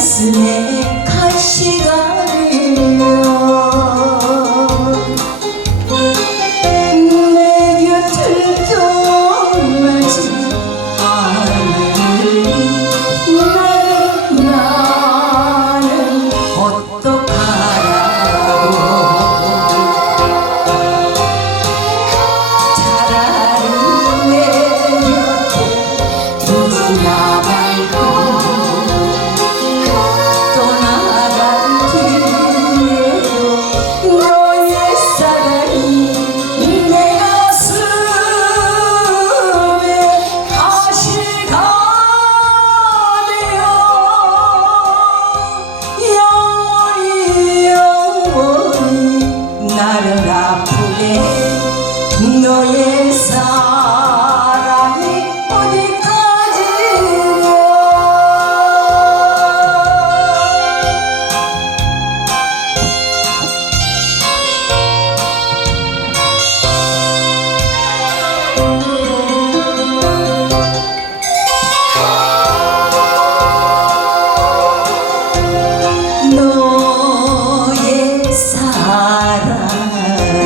娘す返しが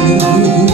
you.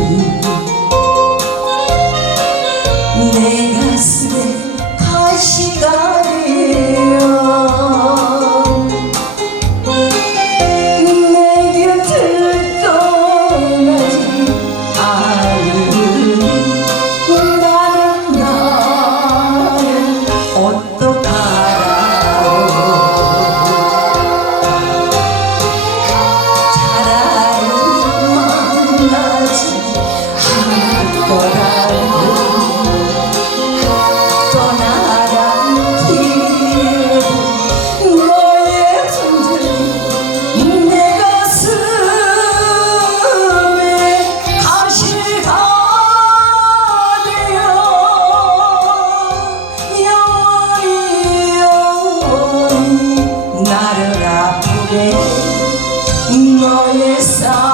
I